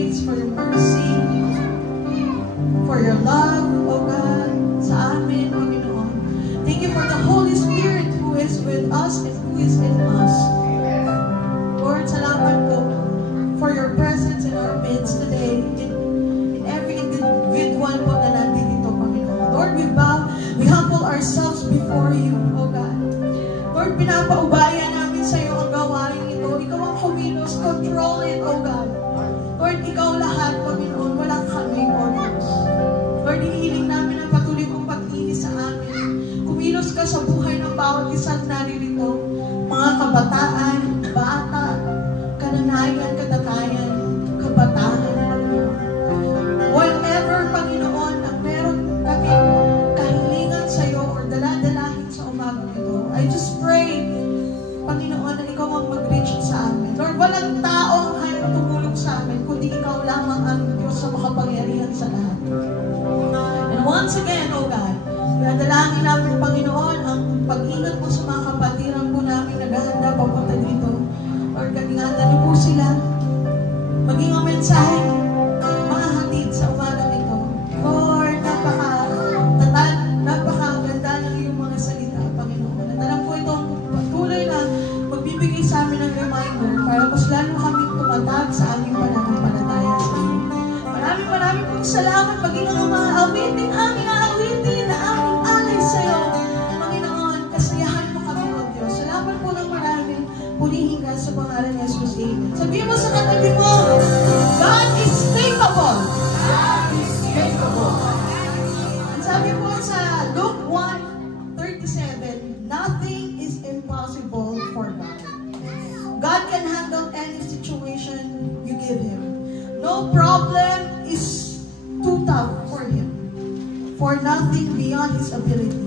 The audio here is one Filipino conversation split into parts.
grace, for your mercy, for your love, O God, sa amin, Panginoon. Thank you for the Holy Spirit who is with us and who is in us. Lord, salamat po for your presence in our midst today, in every individual po na nandito, Panginoon. Lord, we humble ourselves before you, O God. Lord, pinapaubaya namin sa iyo ang gawain ito. Ikaw ang kumilos, control it, O God. Lord, ikaw lahat, Panginoon, walang kami, O Diyos. Lord, hinihiling namin ang patuloy kong pag-inis sa amin. Kumilos ka sa buhay ng bawat isang naririto, mga kabataan, bata, kananayan, katatayan, kabataan, Panginoon. Whatever, Panginoon, ang meron kami kahilingan sa iyo or daladalahin sa umaga ito, I just pray, Panginoon, na ikaw ang mag-reach sa amin. Lord, walang tao ang hayang tumulong sa amin, kundi ikaw lamang ang Diyos sa makapangyarihan sa lahat. And once again, O God, nadalangin namin, Panginoon, ang pag-ingat mo sa mga kapatiran po namin naghahanda papunta dito. Lord, ingatan niyo po sila. Maging ang mensahe, mga hatid sa umaga nito. Lord, napakaganda ng iyong mga salita, Panginoon. At alam ko itong patuloy na magbibigay sa amin ng reminder para mas lalo kami tumatag sa aming pananampalataya sa iyo. Maraming pong salamat. Maging ang mga awitin, aming aawitin na aming alay sa iyo. Panginoon, kasayahan mo kami, O Diyos. Salamat po ng maraming punihin ka sa pangalan ni Jesus. Amen. Sabihin mo sa katabi mo, God is capable. God is capable. Ang sabi po sa Luke 1:37, nothing is impossible for God. God can handle any situation you give Him. No problem is too tough for Him. For nothing beyond His ability.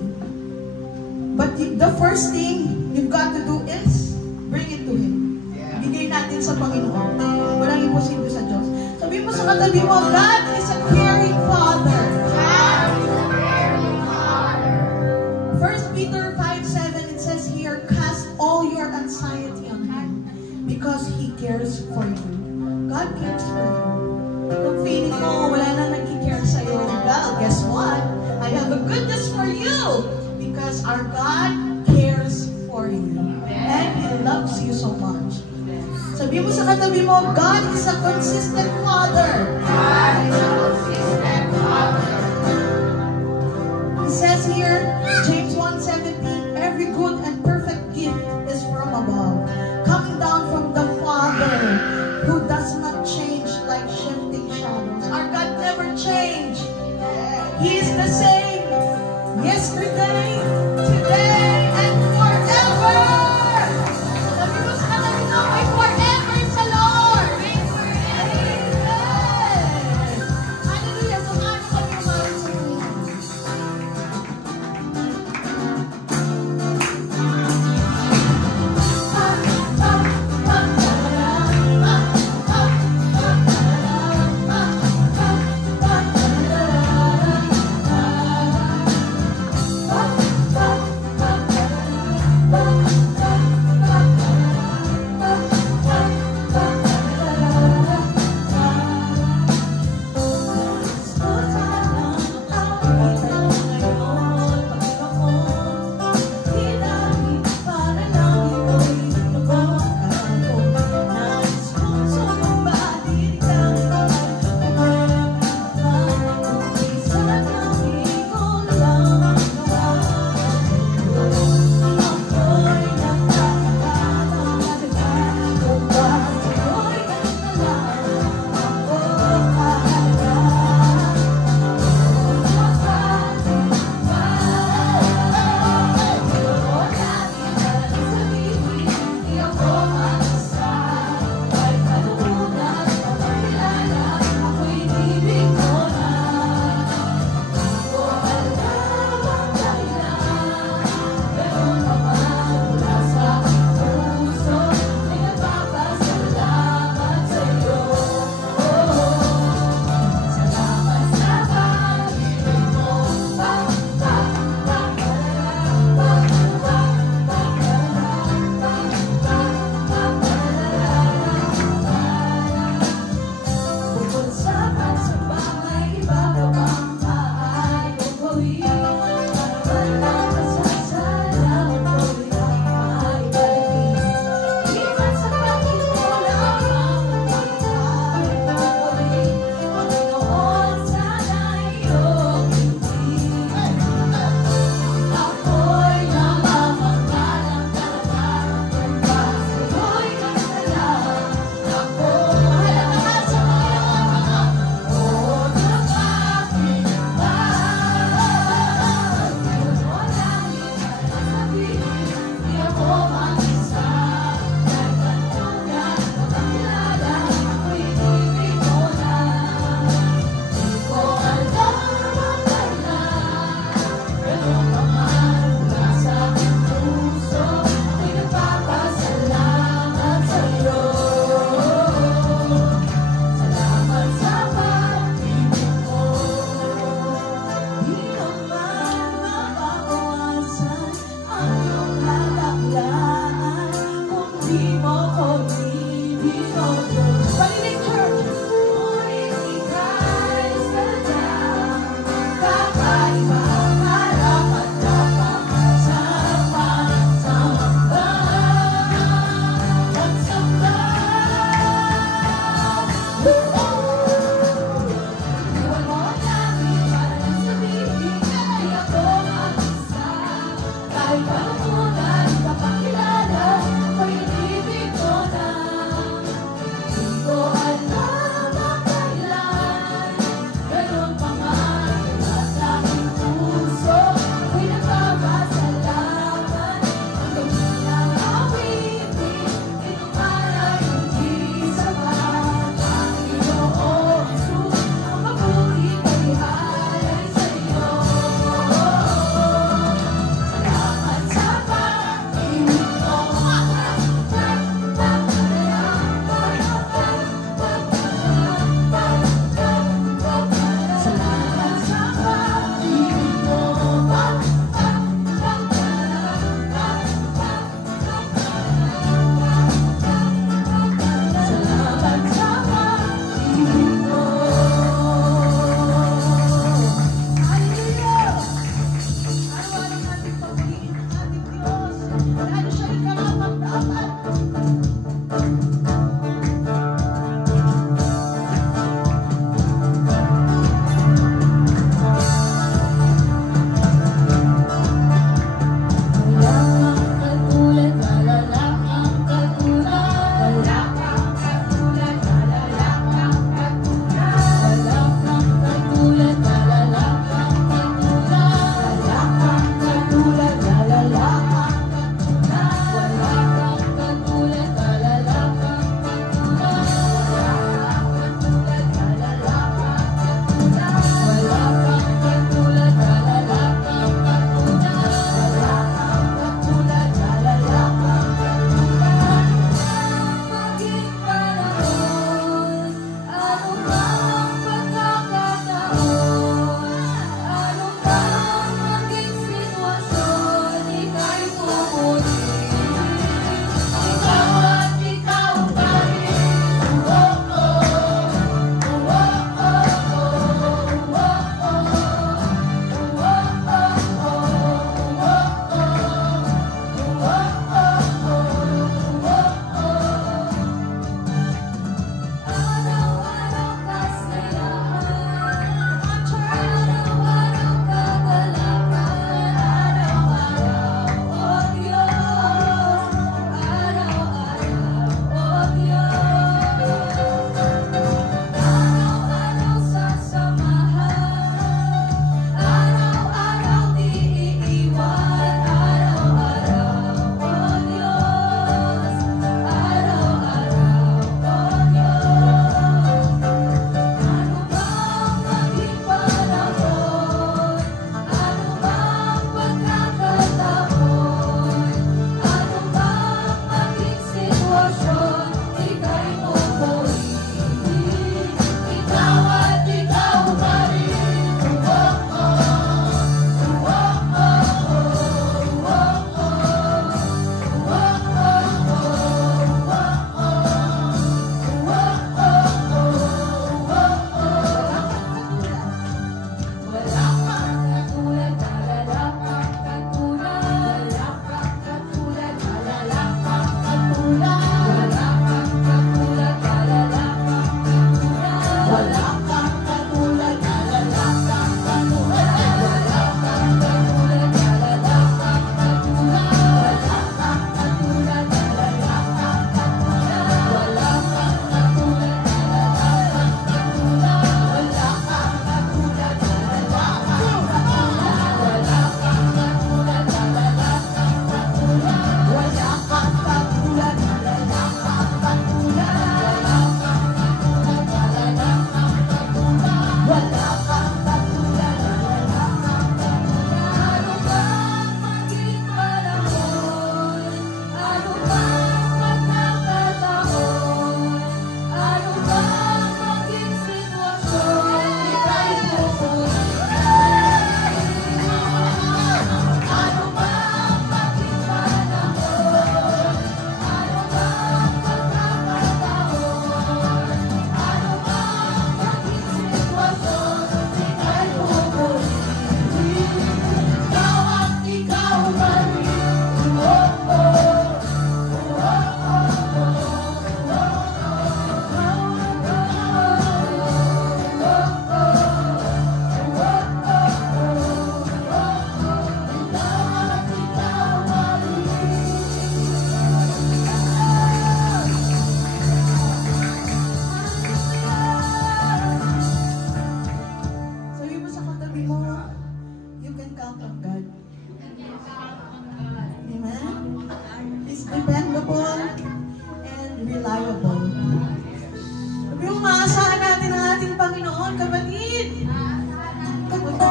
But the first thing you've got to do is bring it to Him. Bigay natin sa Panginoon. Walang imposible sa Diyos. Sabihin mo sa katabi mo, God is a caring Father. God is a caring Father. 1 Peter 5:7, it says here, cast all your anxiety on Him because He cares for you. God cares for you. Kung feeling mo, wala na nag-care sa'yo, well, guess what? I have a good news for you because our God cares for you. And He loves you so much. Sabi mo sa katabi mo, God is a consistent Father. God is a consistent Father. He says here, James 1:17, every good and perfect gift is from above, coming down from the Father, who does not change like shifting shadows. Our God never changed. He is the same yesterday, today, and forever. Sabi mo sa katabi mo, may forever sa Lord.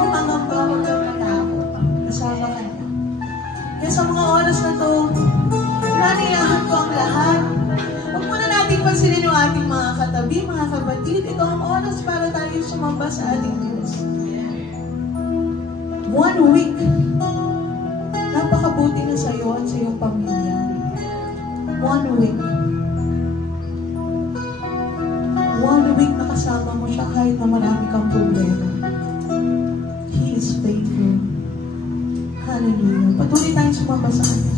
kang mangamba, huwag kang matakot. Kasama ka niya. Kaya sa mga oras na to, inaniyahan ko ang lahat. Huwag muna natin pansinin yung ating mga katabi, mga kapatid. Ito ang oras para tayo sumamba sa ating Diyos. 1 week. Napakabuti na sa iyo at sa iyong pamilya. 1 week. 1 week na kasama mo siya kahit na marami kang problema. He is faithful. Hallelujah. Patuloy tayong sumamba sa Kanya.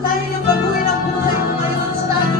Kaya niyang baguhin ang buhay mo ngayon sa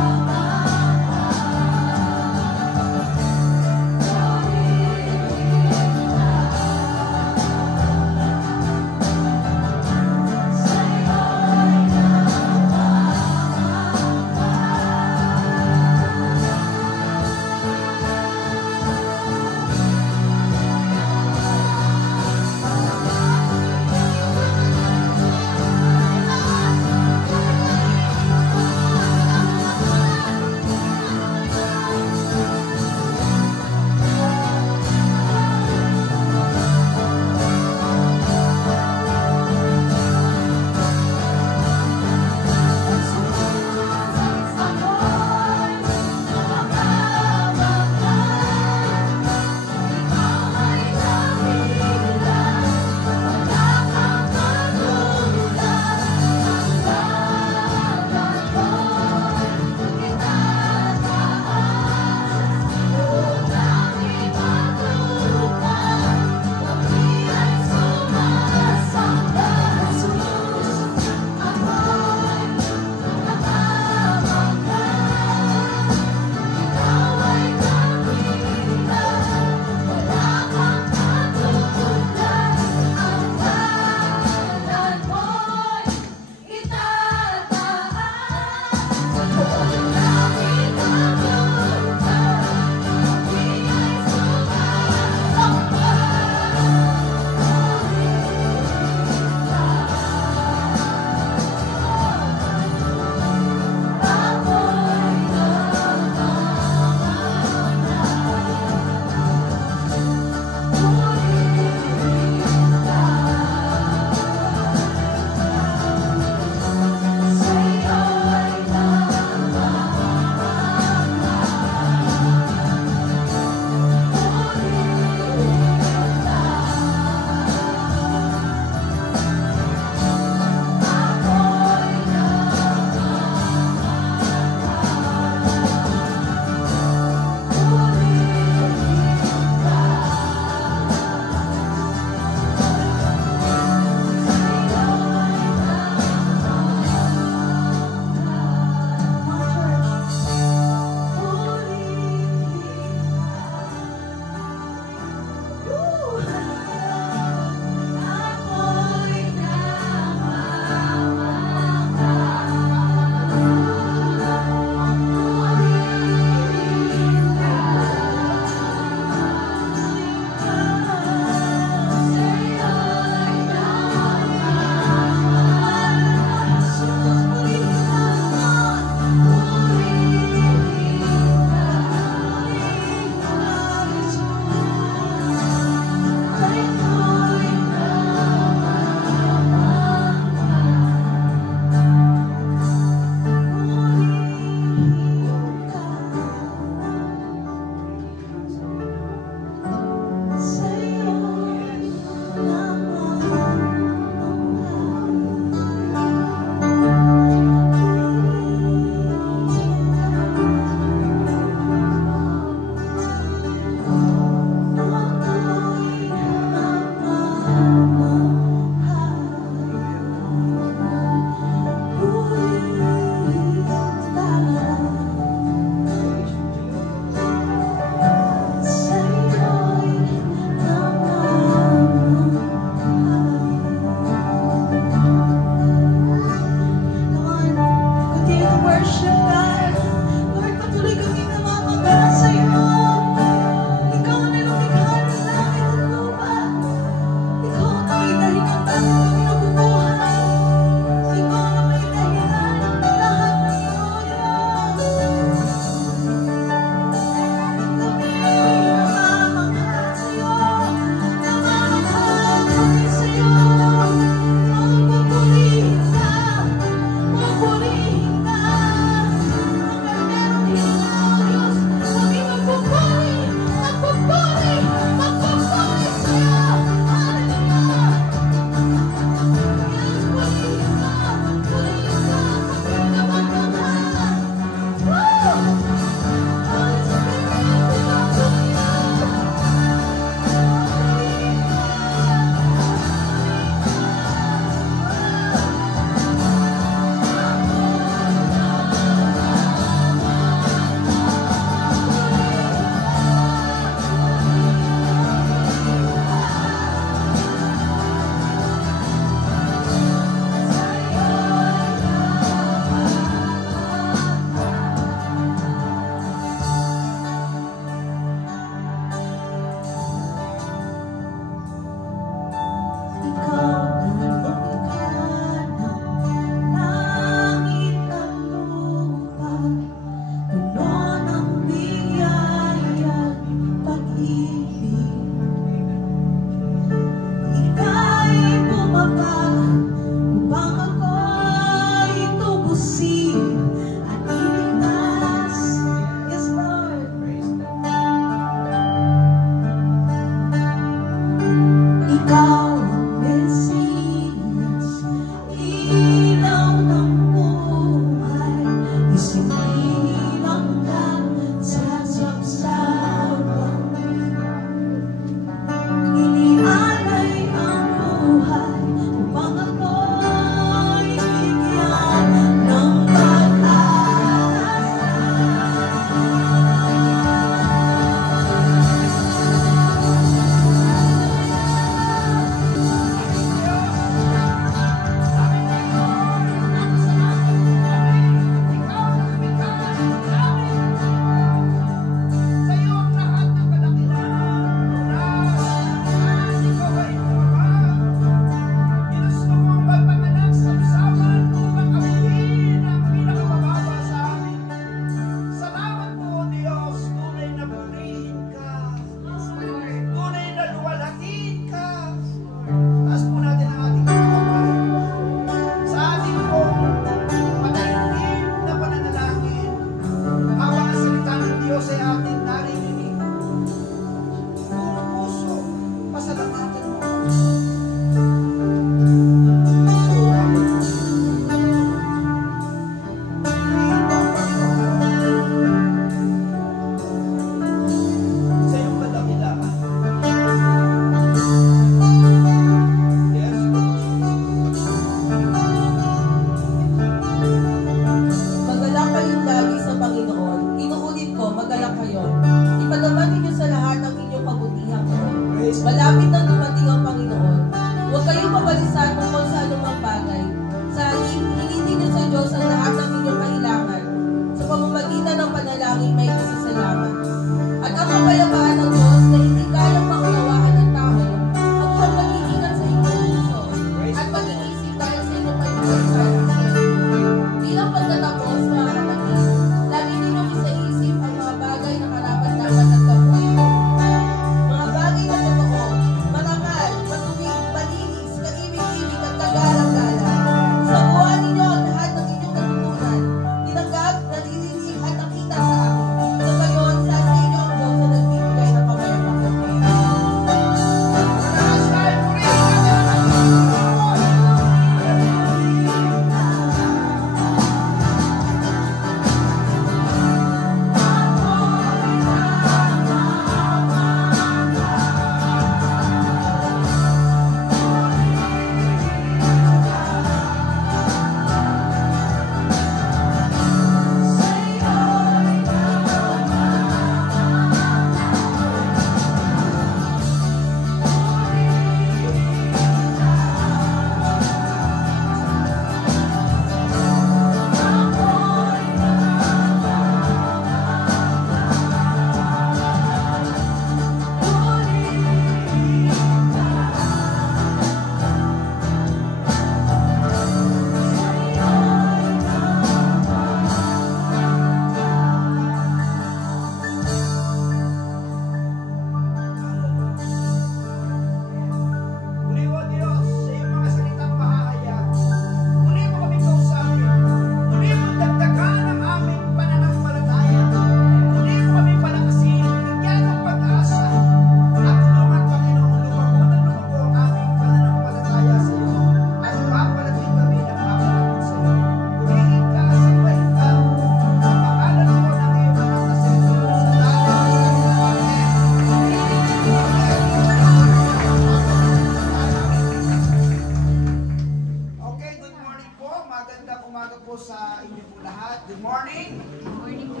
magandang umaga po sa inyo po lahat. Good morning. Good morning po.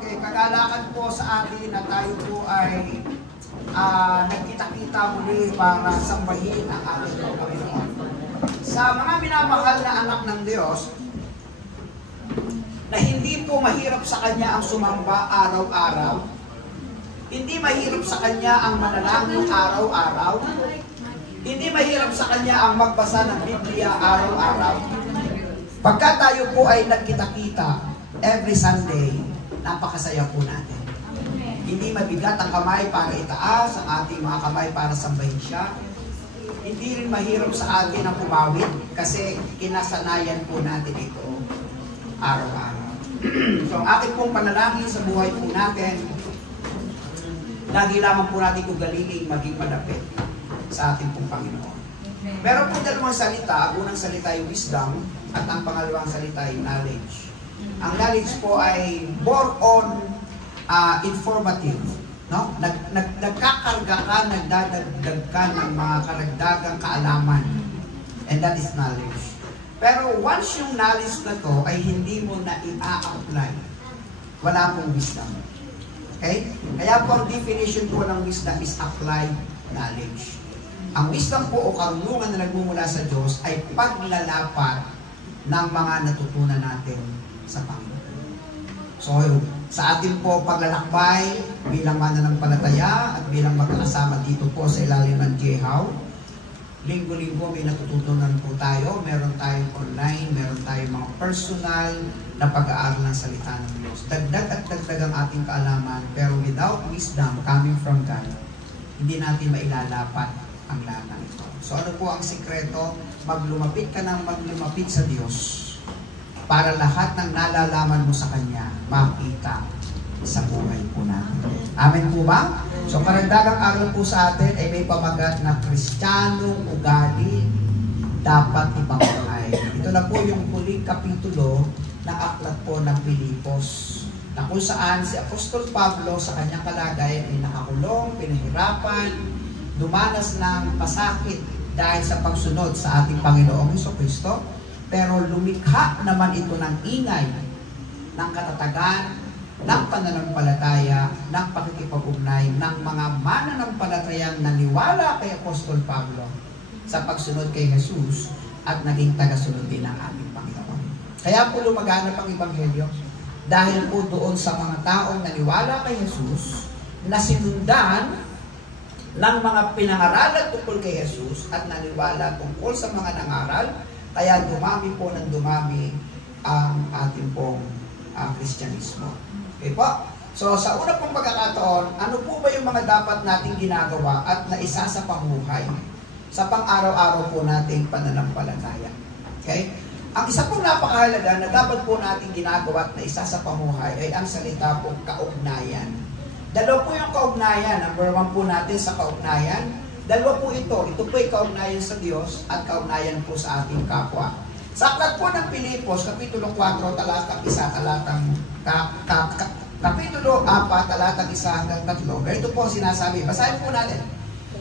Okay, kagalakan po sa atin na tayo po ay nagkita-kita muli para sambahin ang ating Panginoon. Sa mga minamahal na anak ng Diyos, na hindi po mahirap sa Kanya ang sumamba araw-araw, hindi mahirap sa Kanya ang manalangin araw-araw, hindi mahirap sa Kanya ang magbasa ng Biblia araw-araw. Pagka tayo po ay nagkita-kita every Sunday, napakasaya po natin. Hindi mabigat ang kamay para itaas, ang ating mga kamay para sambahin siya. Hindi rin mahirap sa atin ang pumawid kasi kinasanayan po natin ito araw-araw. So ang ating pong panalangin sa buhay po natin, lagi lamang po natin ugaliin maging malapit sa ating pong Panginoon. Meron po dalawang salita. Ang unang salita ay wisdom at ang pangalawang salita ay knowledge. Ang knowledge po ay more on informative. No? Nagkakarga ka, nagdadagdag ka ng mga karagdagang kaalaman. And that is knowledge. Pero once yung knowledge na to ay hindi mo na i-apply, wala pong wisdom. Okay? Kaya po ang definition po ng wisdom is applied knowledge. Ang wisdom po o karunungan na nagmumula sa Diyos ay paglalapat ng mga natutunan natin sa Panginoon. So, sa atin po paglalakbay bilang mananampalataya at bilang magkakasama dito po sa ilalim ng JHOW, linggo-linggo may natututunan po tayo. Meron tayong online, meron tayong mga personal na pag-aaral ng salita ng Diyos. Dagdag at dagdag ang ating kaalaman, pero without wisdom coming from God, hindi natin mailalapat ang lahat ng ito. So ano po ang sikreto? Maglumapit ka ng maglumapit sa Diyos para lahat ng nalalaman mo sa Kanya makita sa buhay po natin. Amen po ba? So karagdagang aral po sa atin ay may pamagat na Kristiyanong ugali dapat ipamuhay. Ito na po yung huling kapitulo ng aklat po ng Pilipos, na kung saan si Apostol Pablo sa kanyang kalagayan ay nakakulong, pinahirapan, dumanas ng pasakit dahil sa pagsunod sa ating Panginoong Jesucristo, pero lumikha naman ito ng ingay, ng katatagan, ng pananampalataya, ng pakikipag-ugnay, ng mga mananampalatayang naniwala kay Apostol Pablo sa pagsunod kay Jesus at naging tagasunod din ng ating Panginoon. Kaya po lumaganap ang Ebanghelyo dahil po doon sa mga taong naniwala kay Jesus na sinundan ng mga pinangaralan tungkol kay Jesus at naniwala tungkol sa mga nangaral, kaya dumami po ng dumami ang ating pong Kristyanismo. Okay po? So sa una pong pagkakataon, ano po ba yung mga dapat nating ginagawa at naisa sa pamuhay sa pang-araw-araw po nating pananampalataya? Okay? Ang isa pong napakahalaga na dapat po nating ginagawa at naisa sa pamuhay ay ang salita pong kaugnayan. Dalawa po yung kaugnayan. Number one po natin sa kaugnayan. Dalawa po ito. Ito po ay kaugnayan sa Diyos at kaugnayan po sa ating kapwa. Sa aklat po ng Pilipos, Kapitulo 4, talatang 1, Kapitulo 4, talatang 1 hanggang 3. Ganito po ang sinasabi. Basahin po natin.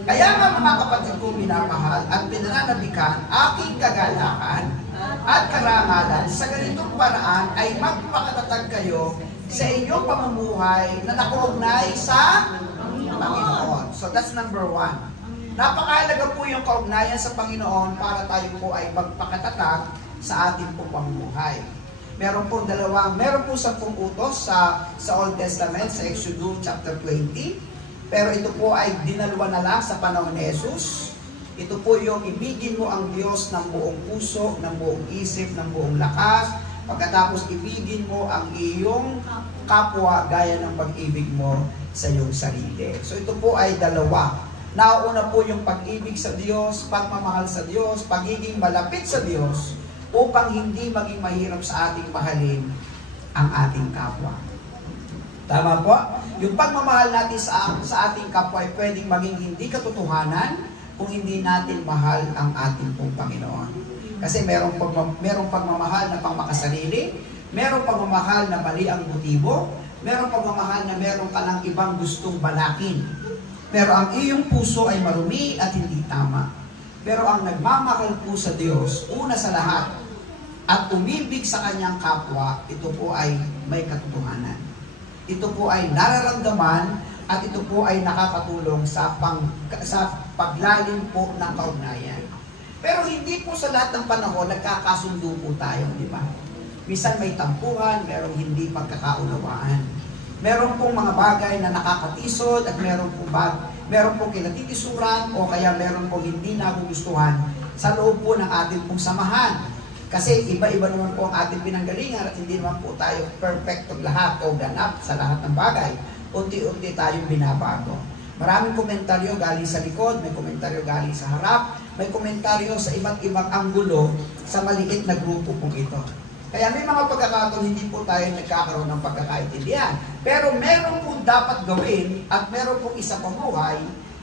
Kaya nga mga kapatid ko minamahal at pinananabikan, aking kagalakan at karangalan sa ganitong paraan ay magpakatatag kayo sa inyong pamumuhay na nakaugnay sa Panginoon. So that's number one. Napakahalaga po yung kaugnayan sa Panginoon para tayo po ay magpakatatag sa ating po pamumuhay. Meron po 10 utos sa Old Testament, sa Exodus chapter 20. Pero ito po ay dinalwa na lang sa panahon ni Jesus. Ito po yung ibigin mo ang Diyos ng buong puso, ng buong isip, ng buong lakas. Pagkatapos ibigin mo ang iyong kapwa gaya ng pag-ibig mo sa iyong sarili. So ito po ay dalawa. Nauna po yung pag-ibig sa Diyos, pagmamahal sa Diyos, pagiging malapit sa Diyos upang hindi maging mahirap sa ating mahalin ang ating kapwa. Tama po? Yung pagmamahal natin sa ating kapwa ay pwedeng maging hindi katotohanan kung hindi natin mahal ang ating pong Panginoon. Kasi merong pagmamahal na pangmakasarili, merong pagmamahal na mali ang motibo, merong pagmamahal na meron ka ng ibang gustong balakin. Pero ang iyong puso ay marumi at hindi tama. Pero ang nagmamahal po sa Diyos, una sa lahat, at umibig sa kanyang kapwa, ito po ay may katotohanan. Ito po ay nararamdaman at ito po ay nakakatulong sa paglalim po ng kaugnayan. Pero hindi po sa lahat ng panahon nagkakasundo po tayo, di ba? Minsan may tampuhan, merong hindi pagkakaunawaan. Meron pong mga bagay na nakakatisod at meron pong kinatitisuran o kaya meron pong hindi nagugustuhan sa loob po ng ating pong samahan. Kasi iba-iba naman po ang ating pinanggalingan at hindi naman po tayo perfectong lahat o ganap sa lahat ng bagay. Unti-unti tayong binabago. Maraming komentaryo galing sa likod, may komentaryo galing sa harap, may komentaryo sa iba't ibang anggulo sa maliit na grupo pong ito. Kaya may mga pagkakataon hindi po tayo nagkakaroon ng pagkakaintindihan. Pero meron po dapat gawin at meron po isa pang buhay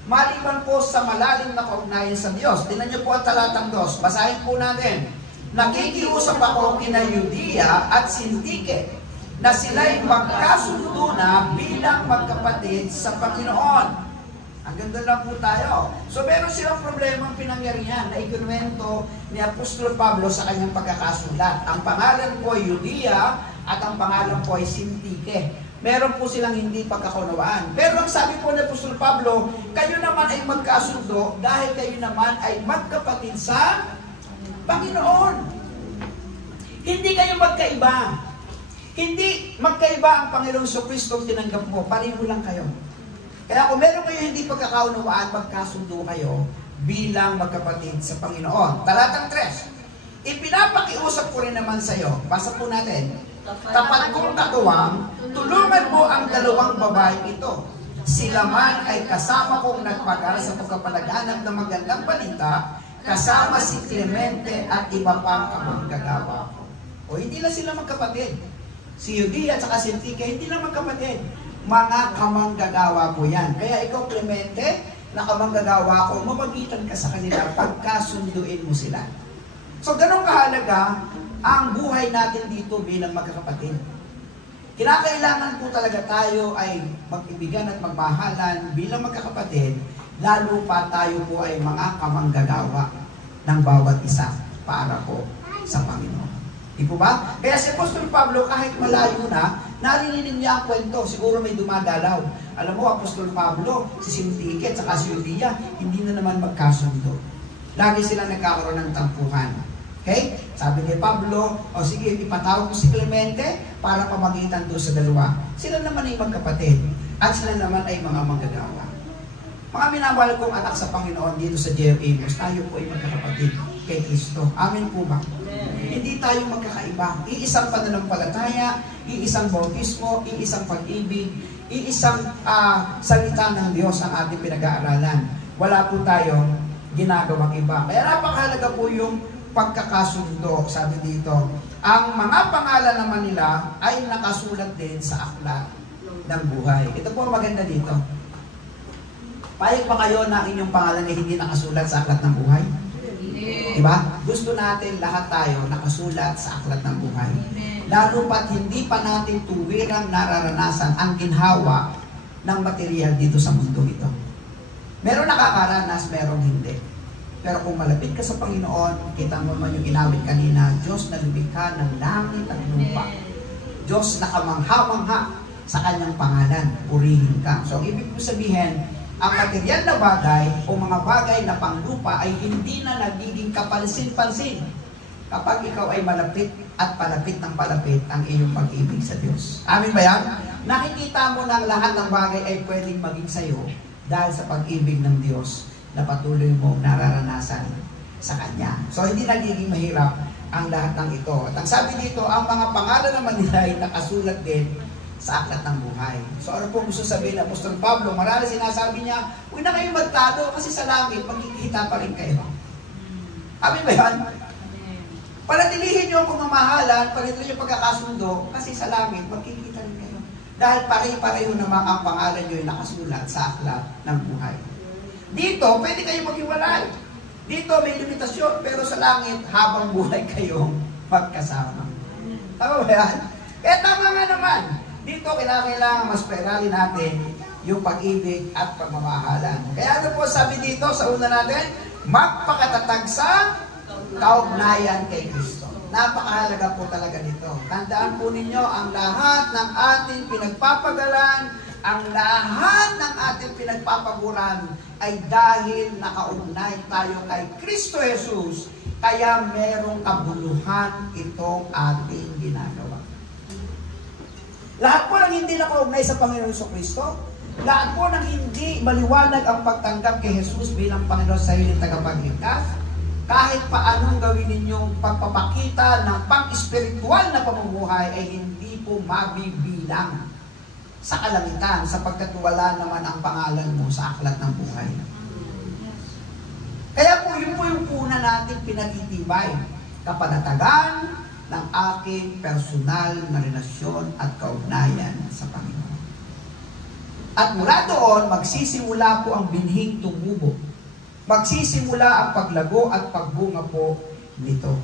maliban po sa malalim na kaugnayan sa Diyos. Tingnan niyo po ang talatang 2. Basahin po natin. Nakikiusap ako kina Euodia at Syntyche na sila'y magkasundo na bilang magkapatid sa Panginoon. Ang ganda lang po tayo. So meron silang problemang pinangyarihan na ikinuwento ni Apostol Pablo sa kanyang pagkakasulat. Ang pangalan po ay Euodia at ang pangalan po ay Syntyche. Meron po silang hindi pagkakaunawaan. Pero ang sabi po ni Apostol Pablo, kayo naman ay magkasundo dahil kayo naman ay magkapatid sa Panginoon. Hindi kayo magkaiba. Hindi magkaiba ang Panginoong Jesucristo tinanggap mo. Pareho lang kayo. Kaya kung meron kayo hindi pagkakaunawaan, magkasundo kayo bilang magkapatid sa Panginoon. Talatang 3. Ipinapakiusap ko rin naman sa iyo. Basa po natin. Tapat kong katuwang, tulungan mo ang dalawang babae ito. Sila man ay kasama kong nagpag-aral sa pagkapalaganap ng magandang balita, kasama si Clemente at iba pang kamanggagawa ko. O hindi lang sila magkapatid. Si Euodia at saka Syntyche, hindi lang magkapatid. Mga kamanggagawa po yan. Kaya ikaw, Clemente, na kamanggagawa ko, mapagitan ka sa kanila pagkasunduin mo sila. So, ganun kahalaga ang buhay natin dito bilang magkakapatid. Kinakailangan po talaga tayo ay mag-ibigan at magmahalan bilang magkakapatid, lalo pa tayo po ay mga kamanggagawa ng bawat isa para po sa Panginoon. Di po ba? Kaya si Apostol Pablo, kahit malayo na, narinig niya ang kwento. Siguro may dumadalaw. Alam mo, Apostol Pablo, si Syntyche at saka si Euodia, hindi na naman magkasundo. Lagi sila nagkakaroon ng tampuhan. Okay? Sabi ni Pablo, o sige, ipatawag ko si Clemente para pamagitan doon sa dalawa. Sila naman ay magkapatid. At sila naman ay mga manggagawa. Mga minamahal kong anak sa Panginoon dito sa JFA, tayo po ay magkakapatid kay Kristo. Amen po ba? Hindi tayo magkakaiba. Iisang pananampalataya, iisang bautismo, iisang pag-ibig, iisang salita ng Diyos ang ating pinag-aaralan. Wala po tayong ginagawang iba. Kaya napakahalaga po yung pagkakasundo, sabi dito. Ang mga pangalan naman nila ay nakasulat din sa aklat ng buhay. Ito po maganda dito. Payag ba kayo na inyong pangalan ay hindi nakasulat sa aklat ng buhay? Diba? Gusto natin lahat tayo nakasulat sa aklat ng buhay. Lalo pat hindi pa natin tuwirang nararanasan ang ginhawa ng material dito sa mundo ito. Meron nakakaranas, meron hindi. Pero kung malapit ka sa Panginoon, kita mo man yung inawit kanina, Diyos na lumikha ng langit at lupa. Diyos na kamangha-mangha sa kanyang pangalan. Purihin ka. So, ibig ko sabihin, ang material na bagay o mga bagay na panglupa ay hindi na nagiging kapansin-pansin kapag ikaw ay malapit at palapit ng palapit ang iyong pag-ibig sa Diyos. Amin ba yan? Nakikita mo na lahat ng bagay ay pwedeng maging sayo dahil sa pag-ibig ng Diyos na patuloy mo nararanasan sa Kanya. So, hindi nagiging mahirap ang lahat ng ito. At ang sabi dito, ang mga pangalan naman nila ay nakasulat din sa aklat ng buhay. So, ano po gusto sabihin ng Apostol Pablo? Marami sinasabi niya, huwag na kayong magtalo kasi sa langit, magkikita pa rin kayo. Amin ba yan? Panatilihin niyo ang pamamahalan, panatilihin yung pagkakasundo, kasi sa langit, magkikita rin kayo. Dahil pare-pareho naman ang pangalan niyo yung nakasulat sa aklat ng buhay. Dito, pwede kayo maghiwalay. Dito, may limitasyon, pero sa langit, habang buhay kayong magkasama. Tama ba yan? Kaya tama nga naman. Dito, kailangan mas pairalin natin yung pag-ibig at pagmamahalan. Kaya ano po sabi dito sa una natin? Magpakatatag sa kaugnayan kay Kristo. napakahalaga po talaga nito. Tandaan po ninyo, ang lahat ng ating pinagpapagalan, ang lahat ng ating pinagpapaguran ay dahil nakaugnay tayo kay Kristo Jesus, kaya merong kabuluhan itong ating ginagawa. Lahat po ng hindi nakaugnay sa Panginoon Kristo, lahat po ng hindi maliwanag ang pagtanggap kay Jesus bilang Panginoon sa inyong tagapagligtas, kahit paanong gawin ninyong pagpapakita ng pang-espiritual na pamumuhay ay hindi po mabibilang sa kalangitan, sapagkat wala naman ang pangalan mo sa aklat ng buhay. Kaya po, yun po yung una natin pinatitibay, kapanatagan ng aking personal na relasyon at kaugnayan sa Panginoon. At mula doon, magsisimula po ang binhing tumubo. Magsisimula ang paglago at pagbunga po nito.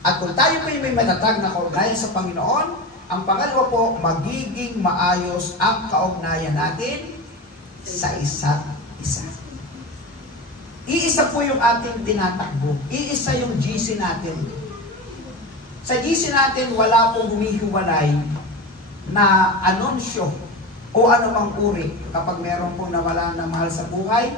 At kung tayo po may matatag na kaugnayan sa Panginoon, ang pangalawa po, magiging maayos ang kaugnayan natin sa isa't isa. Iisa po yung ating tinatakbo. Iisa yung GC natin. Sa GC natin, wala pong humihiwalay na anunsyo o anumang uri. Kapag meron pong nawala na mahal sa buhay,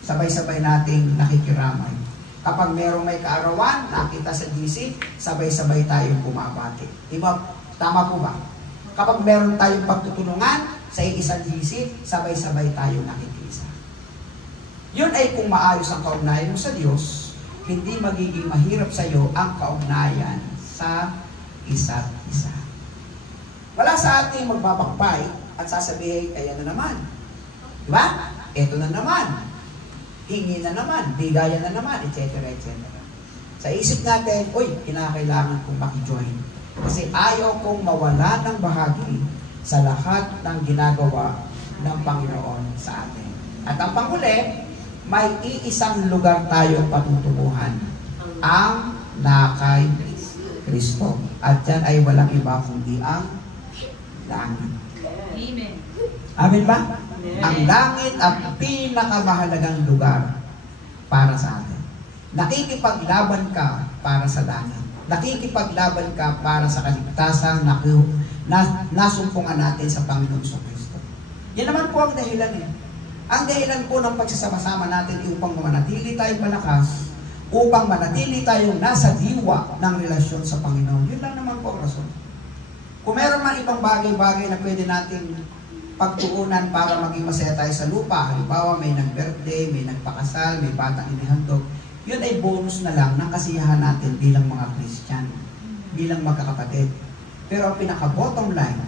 sabay-sabay nating nakikiramay. Kapag merong may kaarawan, nakita sa GC, sabay-sabay tayong bumabati. Diba? Tama po ba? Kapag meron tayong pagtutulungan sa isang GC, sabay-sabay tayong nakikisa. Yun ay kung maayos ang kaugnayan mo sa Diyos, hindi magiging mahirap sa iyo ang kaugnayan sa isa't isa. Wala sa ating magbabakbay at sasabihin, ayan na naman. Diba? Eto na naman. Hingi na naman. Bigayan na naman, etc. etc. Sa isip natin, uy, kinakailangan kong makijoin. Kasi ayaw kong mawala ng bahagi sa lahat ng ginagawa ng Panginoon sa atin. At ang panghuli, may iisang lugar tayong patutunguhan. Ang nakay Kristo. At yan ay walang iba kundi ang langit. Amen. Amen ba? Ang langit ang pinakamahalagang lugar para sa atin. Nakikipaglaban ka para sa langit. Nakikipaglaban ka para sa kaligtasan na nasumpungan natin sa Panginoon Kristo. Yan naman po ang dahilan eh. Ang dahilan po ng pagsasama-sama natin upang manatili tayong malakas, upang manatili tayong nasa diwa ng relasyon sa Panginoon. Yun lang naman po ang rason. Kung meron man ibang bagay-bagay na pwede natin pagtuunan para maging masaya tayo sa lupa, halimbawa may nag-birthday, may nagpakasal, may batang inihandog, yun ay bonus na lang ng kasiyahan natin bilang mga Christian, bilang magkakapatid. Pero ang pinaka-bottom line,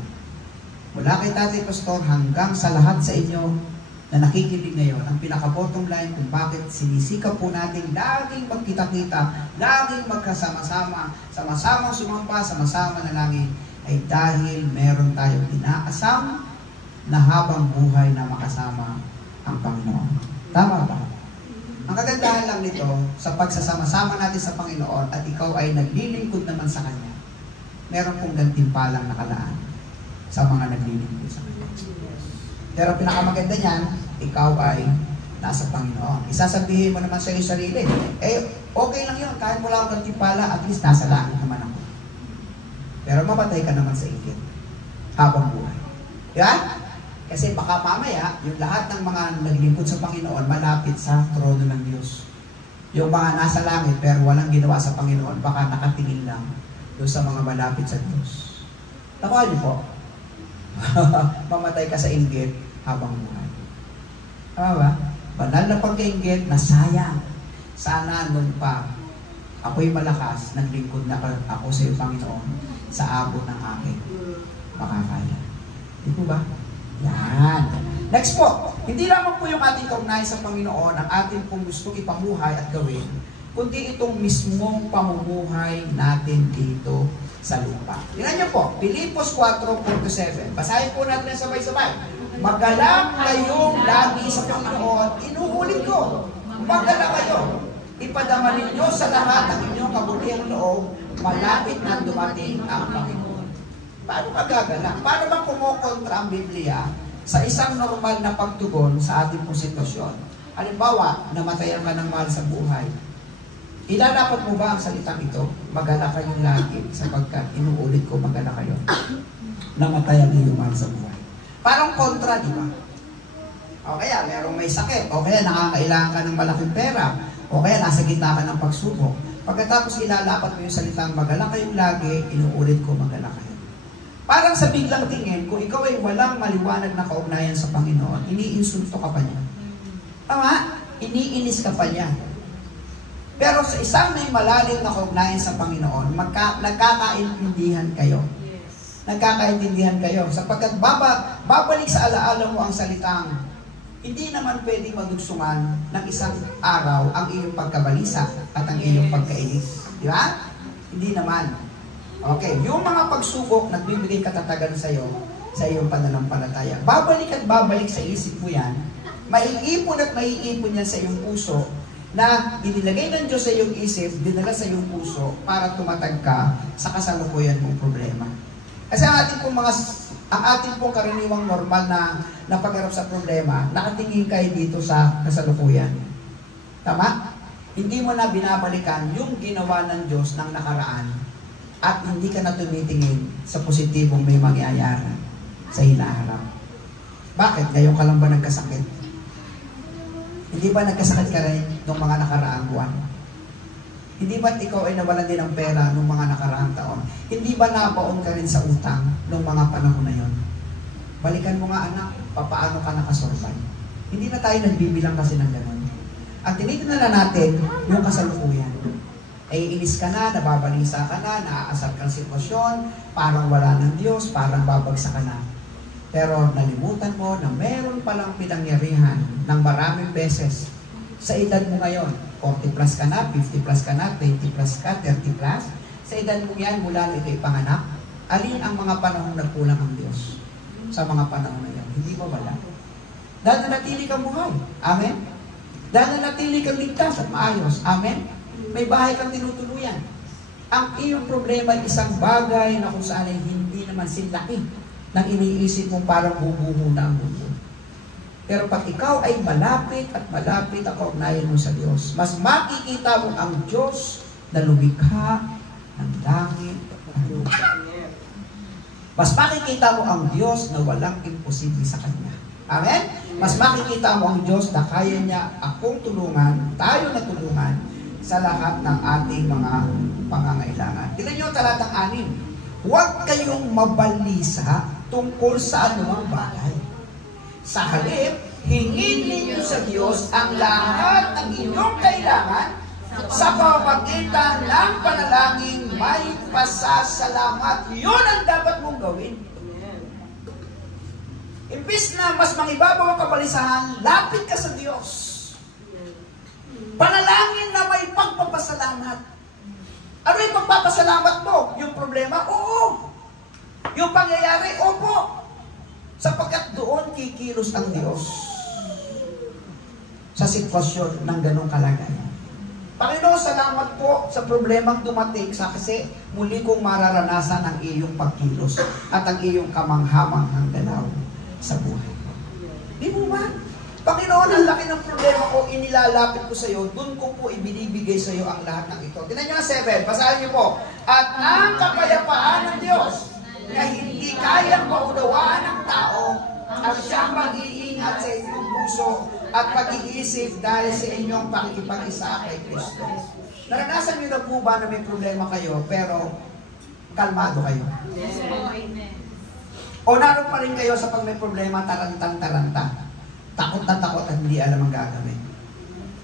mula kay Tatay Pastor hanggang sa lahat sa inyo na nakikinig ngayon, ang pinaka-bottom line kung bakit sinisikap po natin laging magkita-kita, laging magkasama-sama, sama-samang sumamba, sama-sama na langit, ay dahil meron tayong inaasam na habang buhay na makasama ang Panginoon. Tama ba? Ang kagandahan lang nito, sa pagsasama-sama natin sa Panginoon at ikaw ay naglilingkod naman sa Kanya, meron pong gantimpalang nakalaan sa mga naglilingkod sa Kanya. Pero pinakamaganda niyan, ikaw ay nasa Panginoon. Isasabihin mo naman sa iyong sarili, okay lang yun, kahit wala akong gantimpala, at least nasa langit naman ako. Pero mamatay ka naman sa inggit habang buhay. Diba? Kasi baka mamaya, yung lahat ng mga naglingkod sa Panginoon, malapit sa trono ng Diyos. Yung mga nasa langit, pero walang ginawa sa Panginoon, baka nakatingin lang doon sa mga malapit sa Diyos. Takuha niyo po. Mamatay ka sa inggit habang buhay. Tama ba? Banal na pagkainggit na sayang. Sana nun pa, ako'y malakas, naglingkod na ako sa iyo, Panginoon, sa abot ng aking makakaya. Di po ba? Yan. Next po, hindi lamang po yung ating kaugnayan sa Panginoon ang ating pong gusto ipamuhay at gawin, kundi itong mismong pamumuhay natin dito sa lupa. Tingnan niyo po, Filipos 4:4-7. Basahin po natin sabay-sabay. Magalak kayong lagi sa Panginoon, inuulit ko. Magalak kayo. Ipadama ninyo sa lahat ang inyong kabutihang loob, malapit na dumating ang Panginoon. Paano magagalak? Paano ba kumukontra ang Biblia sa isang normal na pagtugon sa ating pong sitwasyon? Halimbawa, namatayan ka ng mahal sa buhay. Ilalapat mo ba ang salitang ito? Magala kayong lagi sapagkat inuulit ko magala kayo. Namatay ang iyong mahal sa buhay. Parang kontra, di ba? O kaya, merong may sakit. O kaya, nakakailangan ka ng malaking pera. O kaya, nasa gitna ka ng pagsubok. Pagkatapos ilalapat mo yung salitang magala kayong lagi, inuulit ko magala kayo. Parang sa biglang tingin, kung ikaw ay walang maliwanag na kaugnayan sa Panginoon, iniinsulto ka pa niya. Tama? Iniinis ka pa niya. Pero sa isang may malalim na kaugnayan sa Panginoon, nagkakaintindihan kayo. Nagkakaintindihan kayo. Sapagkat babalik sa alaala mo ang salitang, hindi naman pwedeng madugsungan ng isang araw ang iyong pagkabalisa at ang iyong pagkainis. Di ba? Hindi naman. Okay, yung mga pagsubok, nagbibigay katatagan sa iyo, sa iyong pananampalataya. Babalik at babalik sa isip mo yan, maiipon at maiipon yan sa iyong puso, na inilagay ng Diyos sa iyong isip, dinala sa iyong puso, para tumatag ka sa kasalukuyan mong problema. Kasi ang ating pong karaniwang normal na pagharap sa problema, nakatingin kayo dito sa kasalukuyan. Tama? Hindi mo na binabalikan yung ginawa ng Diyos ng nakaraan, at hindi ka na tumitingin sa positibong may mangyayari sa hinaharap. Bakit? Ngayon ka lang ba nagkasakit? Hindi ba nagkasakit ka rin noong mga nakaraang buwan? Hindi ba ikaw ay nawalan din ng pera noong mga nakaraang taon? Hindi ba nabaon ka rin sa utang noong mga panahon na yon? Balikan mo nga anak, paano ka nakasurvive? Hindi na tayo nagbibilang kasi ng gano'n. At tinitingnan na natin yung kasalukuyan. Ay inis ka na, nababalisa ka na, naaasar kang sitwasyon, parang wala ng Diyos, parang babagsak ka na. Pero nalimutan mo na meron palang pinangyarihan ng maraming beses sa edad mo ngayon. 40 plus ka na, 50 plus ka na, 20 plus ka, 30 plus. Sa edad mo yan, mula na ito ipanganak, alin ang mga panahong nagkulang ang Diyos sa mga panahon na yan? Hindi ba wala? Dahil nanatili kang buhay. Amen? Dahil nanatili kang ligtas at maayos. Amen? May bahay kang tinutuluyan. Ang iyong problema ay isang bagay na kung saan ay hindi naman sinlaki nang iniisip mo parang bubuho na ang mundo. Pero pag ikaw ay malapit at malapit ang kaugnayan mo sa Diyos, mas makikita mo ang Diyos na lumikha ng langit at lupa. Mas makikita mo ang Diyos na walang imposible sa Kanya. Amen? Mas makikita mo ang Diyos na kaya niya akong tulungan, tayo na tulungan, sa lahat ng ating mga pangangailangan. Tignan niyo talatang 6. Huwag kayong mabalisa tungkol sa anumang bagay. Sa halip, hingin ninyo sa Diyos ang lahat ng inyong kailangan sa pamamagitan ng panalangin may pasasalamat. Yun ang dapat mong gawin. Imbis na mas mangibabaw ang kabalisahan, lapit ka sa Diyos. Panalangin na may pagpapasalamat. Ano yung pagpapasalamat mo? Yung problema? Oo. Yung pangyayari? Opo. Sapagkat doon kikilos ang Diyos sa sitwasyon ng ganong kalagayan. Panginoon, salamat po sa problemang dumating kasi muli kong mararanasan ang iyong pagkilos at ang iyong kamanghamanghang galaw sa buhay ko. Di mo ba? Panginoon, ang laki ng problema ko, inilalapit ko sa iyo, doon ko po ibinibigay sa iyo ang lahat ng ito. Tingnan nyo na 7, basahin nyo po. At ang kapayapaan ng Diyos na hindi kayang maunawaan ng tao at siyang mag-iingat sa inyong puso at pag-iisip dahil sa inyong pakikipag-isa kay Kristo. Naranasan nyo na po ba na may problema kayo, pero kalmado kayo? Yes, amen. O naroon pa rin kayo sa pag may problema, tarantang-taranta? Takot na takot at hindi alam ang gagawin.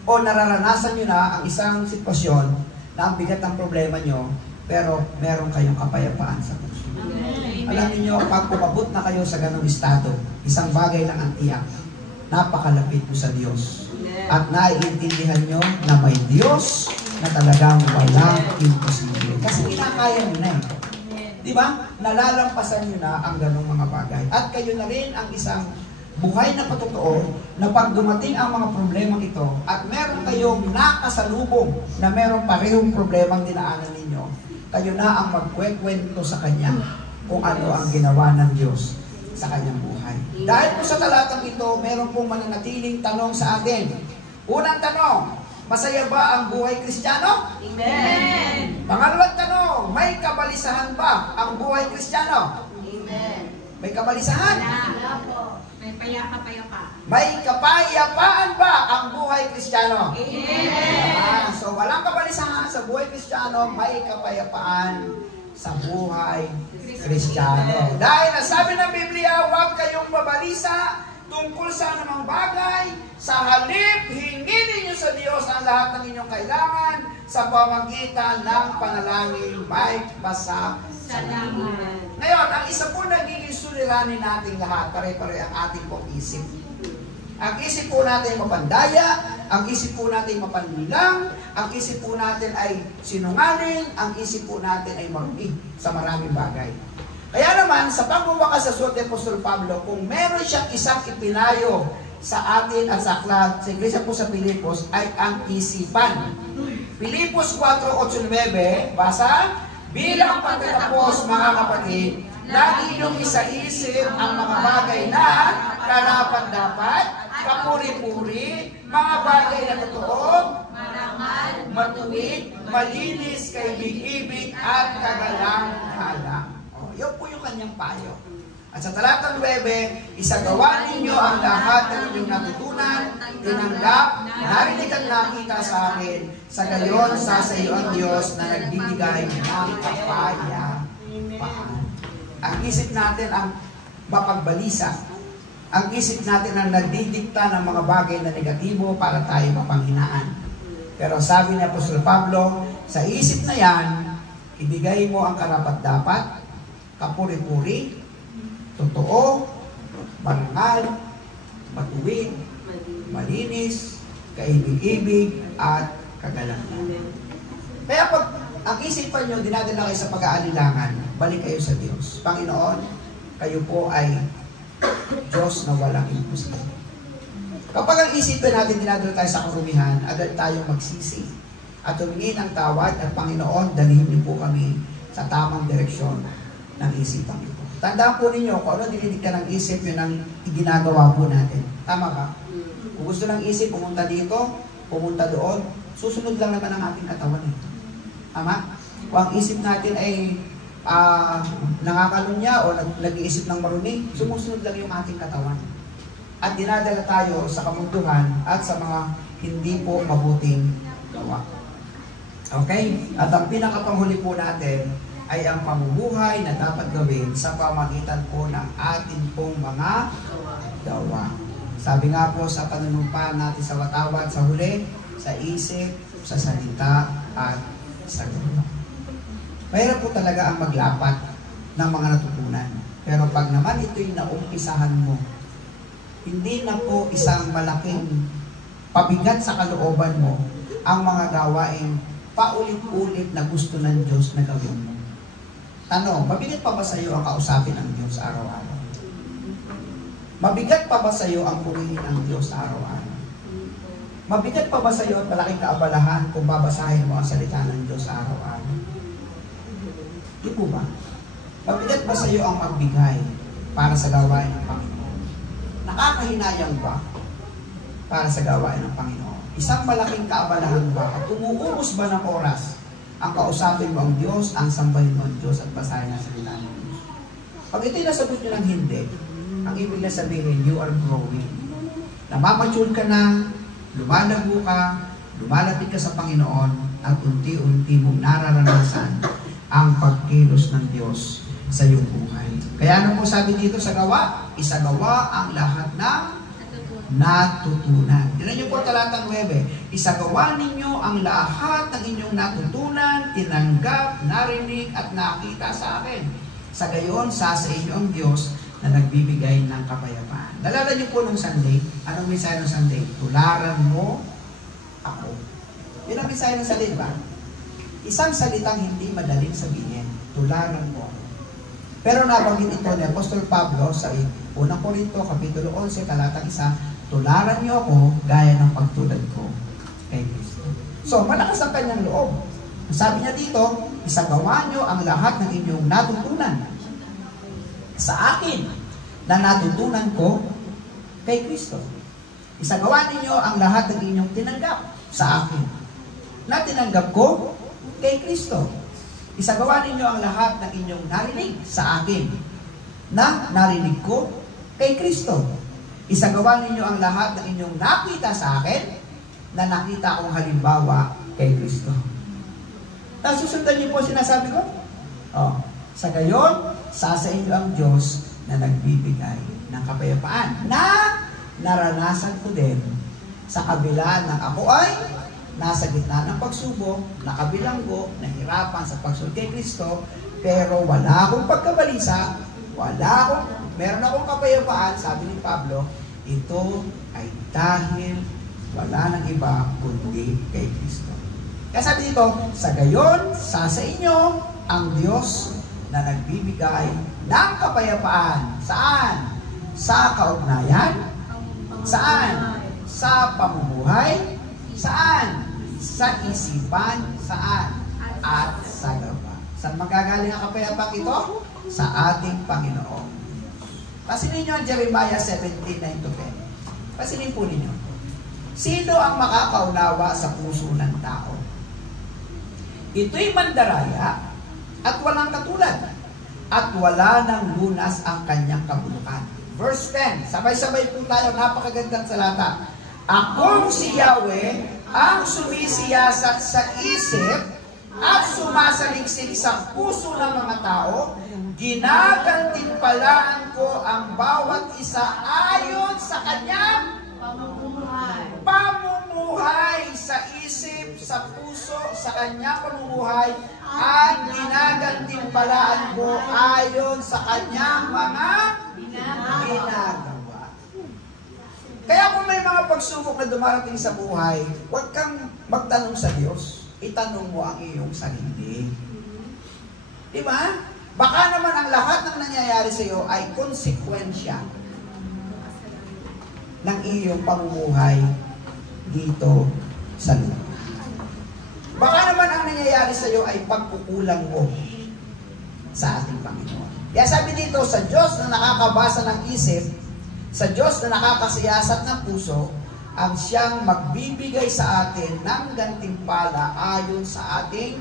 O nararanasan nyo na ang isang sitwasyon na ang bigat ng problema nyo, pero meron kayong kapayapaan sa puso. Alam niyo, pag umabot na kayo sa ganong estado, isang bagay lang ang tiyak, napakalapit mo sa Diyos. At naiintindihan nyo na may Diyos na talagang walang imposible. Kasi kinakaya nyo na eh. Di ba? Nalalampasan nyo na ang ganong mga bagay. At kayo na rin ang isang buhay na patotoo na pag dumating ang mga problemang ito at meron kayong nakasalubong na meron parehong problemang dinaanan ninyo, kayo na ang magkwekwento sa Kanya kung ano ang ginawa ng Diyos sa Kanyang buhay. Dahil po sa talatang ito, meron pong mananatiling tanong sa atin. Unang tanong, Masaya ba ang buhay Kristiyano? Amen. Pangalawang tanong, may kabalisahan ba ang buhay Kristiyano? Amen. May kabalisahan? Wala po. May payapa-payapa. May kapayapaan ba ang buhay Kristiyano? Amen. So walang kabalisahan sa buhay Kristiyano, may kapayapaan sa buhay Kristiyano. Dahil nasabi ng Biblia, huwag kayong mabalisa tungkol sa anumang bagay, sa halip, hingin ninyo sa Diyos ang lahat ng inyong kailangan sa pamagitan ng panalangin may Salamat. Ngayon, ang isa po nagiging suliranin nating lahat, pare-pare ang ating pong isip. Ang isip po natin mapandaya, ang isip po natin mapanlilang, ang isip po natin ay sinungaling, ang isip po natin ay marumi sa maraming bagay. Kaya naman, sa pagbubukas sa sulat ni Apostol Pablo, kung meron siyang isang ipinayo sa atin at sa aklat, sa iglesia po sa Pilipos, ay ang isipan. Pilipos 4:8-9, basa, bilang pagtatapos, mga kapatid, lagi niyong isa-isip ang mga bagay na karapat-dapat, kapuri-puri, mga bagay na totoo, Marangal, matuwid, malinis, kaibig-ibig, at kagalang-galang. Yun po yung kanyang payo. At sa talatang 9, isagawa ninyo ang lahat ng inyong natutunan, tinanggap, narinig at nakita sa akin, sa gayon sa iyo ang Diyos na nagbibigay ng kapayapaan. Ang isip natin ang mapagbalisa. Ang isip natin ang nagdidikta ng mga bagay na negatibo para tayo mapanghinaan. Pero sabi ni Apostol Pablo, sa isip na yan, ibigay mo ang karapat-dapat, kapuri-puri, totoo, marangal, matuwid, malinis, kaibig-ibig, at kagalangan. Kaya pag ang isipan nyo, dinadala kayo sa pag-aalilangan, balik kayo sa Diyos. Panginoon, kayo po ay Diyos na walang imposible. Kapag ang isipan natin, dinadala tayo sa karumihan, agad tayong magsisi at tumingin ang tawad at Panginoon, dalhin niyo po kami sa tamang direksyon ng isipan ito. Tandaan po ninyo, kung ano dinidikta ng isip, yun ang ginagawa po natin. Tama ba? Kung gusto ng isip, pumunta dito, pumunta doon, susunod lang naman ang ating katawan. Tama? Kung ang isip natin ay nakakalunya o nag-iisip ng marumi, sumusunod lang yung ating katawan. At dinadala tayo sa kamunduhan at sa mga hindi po mabuting gawa. Okay? At ang pinakapanghuli po natin ay ang pamumuhay na dapat gawin sa pamagitan po ng ating pong mga gawa. Sabi nga po sa panunumpa natin sa watawat, sa huli, sa isip, sa salita, at sa gawa. Mahirap po talaga ang maglapat ng mga natutunan. Pero pag naman ito'y naumpisahan mo, hindi na po isang malaking pabigat sa kalooban mo ang mga gawain paulit-ulit na gusto ng Diyos na gawin mo. Tanong, mabigat pa ba sa iyo ang kausapin ng Diyos araw-araw? Mabigat pa ba sa iyo ang purihin ng Diyos araw-araw? Mabigat pa ba sa iyo at malaking kaabalahan kung babasahin mo ang salita ng Diyos araw-araw? Di po ba? Mabigat ba sa iyo ang magbigay para sa gawain ng Panginoon? Nakakahinayang ba para sa gawain ng Panginoon? Isang malaking kaabalahan ba at umuubos ba ng oras ang kausapin mo ang Diyos, ang sambahin mo ang Diyos at basahin ang salita ng Diyos? Pag ito'y nasagot nyo ng hindi, ang ibig na sabihin, you are growing. Namamature ka na, lumalago ka, lumalapit ka sa Panginoon, at unti-unti mong nararanasan ang pagkilos ng Diyos sa iyong buhay. Kaya ano po sabi dito sa gawa? Isagawa ang lahat ng natutunan. Tignan niyo po talatang 9. Isagawa ninyo ang lahat ng inyong natutunan, tinanggap, narinig, at nakita sa akin. Sa gayon, sa inyo ang Diyos na nagbibigay ng kapayapaan. Nalala niyo po nung Sunday, anong mensahe ng Sunday? Tularan mo ako. Yun ang mensahe ng Sunday, ba? Isang salitang hindi madaling sabihin, tularan mo ako. Pero nabanggit ito ni Apostol Pablo sa 1 Corinto, Kapitulo 11, talatang 1, tularan niyo ako gaya ng pagtulad ko kay Kristo. So, malakas ang kanyang loob. Sabi niya dito, isagawa niyo ang lahat ng inyong natutunan sa akin na natutunan ko kay Kristo. Isagawa ninyo ang lahat ng inyong tinanggap. sa akin na tinanggap ko kay Kristo. Isagawa ninyo ang lahat ng inyong narinig sa akin na narinig ko kay Kristo. Isagawa ninyo ang lahat ng inyong nakita sa akin na nakita kong halimbawa kay Kristo. Nasusundan niyo po sinasabi ko? Sa gayon, sa inyo ang Diyos na nagbibigay ng kapayapaan na naranasan ko din sa kabila ng ako ay nasa gitna ng pagsubok, nakabilanggo, nahirapan sa pagsunod kay Kristo, pero wala akong pagkabalisa, meron akong kapayapaan, sabi ni Pablo, ito ay dahil wala nang iba kundi kay Kristo. Kaya sabi dito, sa gayon, sa inyo ang Diyos na nagbibigay ng kapayapaan. Saan? Sa kaugnayan? Saan? Sa pamumuhay? Saan? Sa isipan? Saan? At sa gawa. Saan magagaling ang kapayapaan ito? Sa ating Panginoon. Pasinin nyo ang Jeremiah 17:9-10. Pasinin po ninyo. Sino ang makakaunawa sa puso ng tao? Ito'y mandaraya at walang katulad at wala ng lunas ang kanyang kabulukan. Verse 10, sabay-sabay po tayo, napakagandang salata. Akong si Yahweh ang sumisiyasat sa isip at sumasaliksik sa puso ng mga tao, ginagantimpalaan ko ang bawat isa ayon sa kanyang pamumuhay sa isip, sa puso, sa kanyang pamumuhay, at ginagantimpalaan ko ayon sa kanyang mga ginagawa. Kaya kung may mga pagsubok na dumarating sa buhay, huwag kang magtanong sa Diyos. Itanong mo ang iyong sarili. Diba? Baka naman ang lahat ng nangyayari sa iyo ay konsekwensya ng iyong pamumuhay dito sa lupa. Baka naman ang nangyayari sa iyo ay pagkukulang mo sa ating Panginoon. Kaya sabi dito, sa Diyos na nakakabasa ng isip, sa Diyos na nakakasiyasat ng puso, ang siyang magbibigay sa atin ng gantimpala ayon sa ating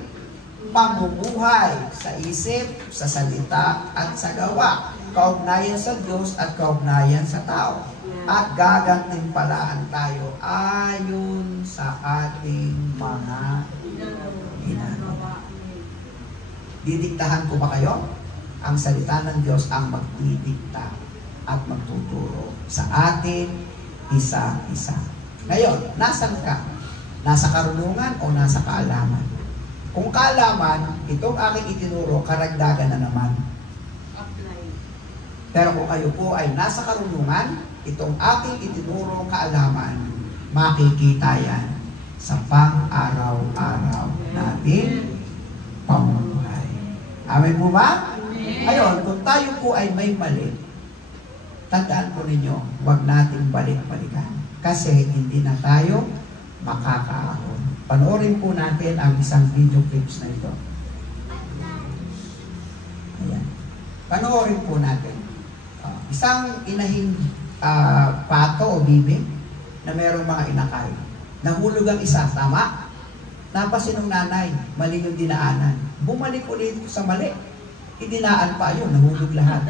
pamumuhay sa isip, sa salita, at sa gawa. Kaugnayan sa Diyos at kaugnayan sa tao. At gagantimpalaan tayo ayon sa ating mga ginagawa. Didiktahan ko ba kayo? Ang salita ng Diyos ang magdidikta at magtuturo sa atin isa-isa. Ngayon, nasan ka? Nasa karunungan o nasa kaalaman? Kung kaalaman, itong aking itinuro, karagdagan na naman. Pero kung kayo po ay nasa karunungan, itong aking itinuro kaalaman, makikita yan sa pang-araw-araw natin pamumuhay. Amen po ba? Ngayon, kung tayo po ay may mali, tandaan po ninyo, huwag nating balik-balikan. Kasi hindi na tayo makakaahon. Panoorin po natin ang isang video clips na ito. Ayan. Panoorin po natin. Isang inahing pato o bibi na mayroong mga inakay. Nahulog ang isa, tama? Napasin ng nanay, mali yung dinaanan. Bumalik ulit sa mali. Idinaan pa yun, nahulog lahat.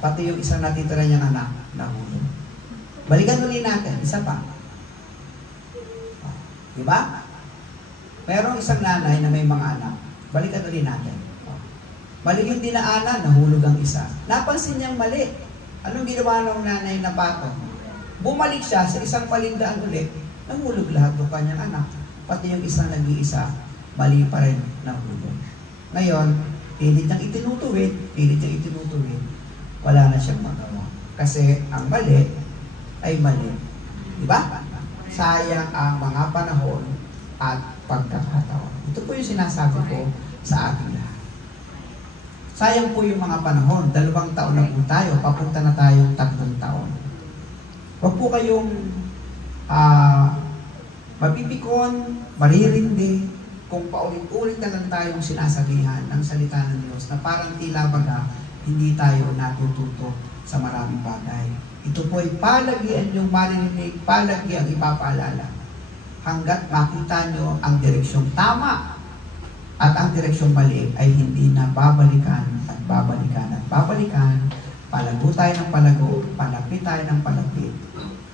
Pati yung isang natitira niyang anak, nahulog. Balikan ulit natin, isa pa. Diba? Merong isang nanay na may mga anak. Balikan ulit natin. Mali yung dinaanan, nahulog ang isa. Napansin niyang mali. Anong ginawa ng nanay na pato? Bumalik siya sa isang palindaan ulit, nahulog lahat ng kanyang anak. Pati yung isang nag-iisa, mali pa rin nahulog. Ngayon, pilit niyang itinutuwid, wala na siyang magawa. Kasi ang mali ay mali. Diba? Sayang ang mga panahon at pagkakataon. Ito po yung sinasabi ko sa ating lahat. Sayang po yung mga panahon. 2 taon na po tayo. Papunta na tayong 3 taon. Huwag po kayong mapipikon, maririndi, kung paulit-ulit na lang tayong sinasabihan ng salita ng Diyos na parang tila baga hindi tayo natututo sa maraming bagay. Ito po ay palagian yung maririnig, palagian ipapaalala. hanggat makita nyo ang direksyong tama at ang direksyong mali ay hindi na babalikan at babalikan at babalikan. Palago tayo ng palago, palapit tayo ng palapit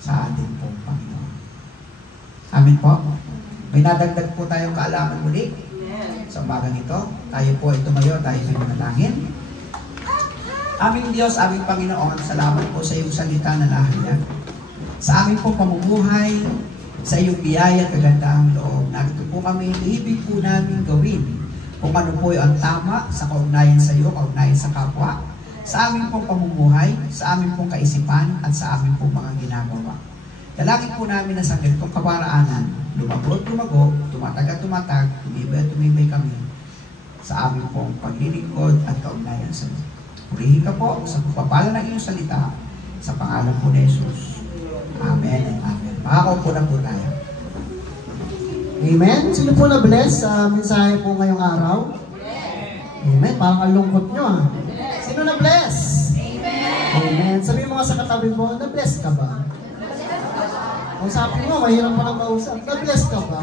sa ating pong Panginoon. Amen po. May nadagdag po tayong kaalaman muli sa umagang ito. Tayo po ay tumayo, tayo ay manalangin. Aming Diyos, aming Panginoon, salamat po sa iyong salita na lahayag. Sa aming pong pamumuhay, sa iyong biyaya at kagandahang loob. Narito po kami, ibig po namin gawin kung ano po ang tama sa kaugnayan sa iyo, kaugnayan sa kapwa, sa aming pong pamumuhay, sa aming pong kaisipan, at sa aming pong mga ginagawa. Dalangin po namin na sa ganitong kaparaanan, lumago at lumago, tumatag at tumatag, tumibay at tumibay kami sa aming pong paglilingkod at kaugnayan sa iyo. Purihin ka po sa pagpapala ng iyong salita sa pangalan po ni Jesus. Amen and amen. Makakaupo na po tayo. Amen. Sino po na-bless sa mensahe po ngayong araw? Amen. Parang kalungkot nyo ah. Sino na-bless? Amen. Sabi mo nga sa katabi mo, na-bless ka ba? Kung sabi mo, mahirap pa ng kausap. Na-bless ka ba?